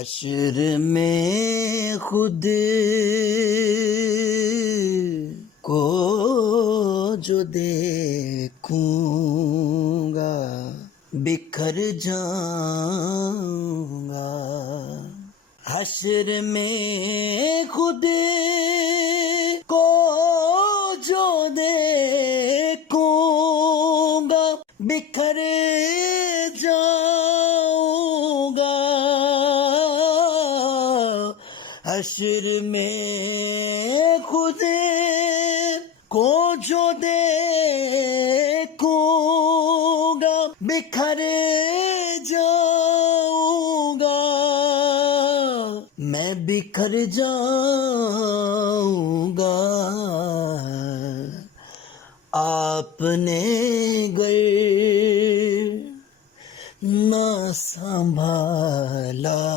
حشر میں خود کو جو دیکھوں گا بکھر جاؤں گا. حشر میں خود کو جو دیکھوں گا بکھر جاؤں گا. حشر میں خود کو جو دیکھوں گا بکھر جاؤں گا. میں بکھر جاؤں گا. آپ نے گر نہ سنبھالا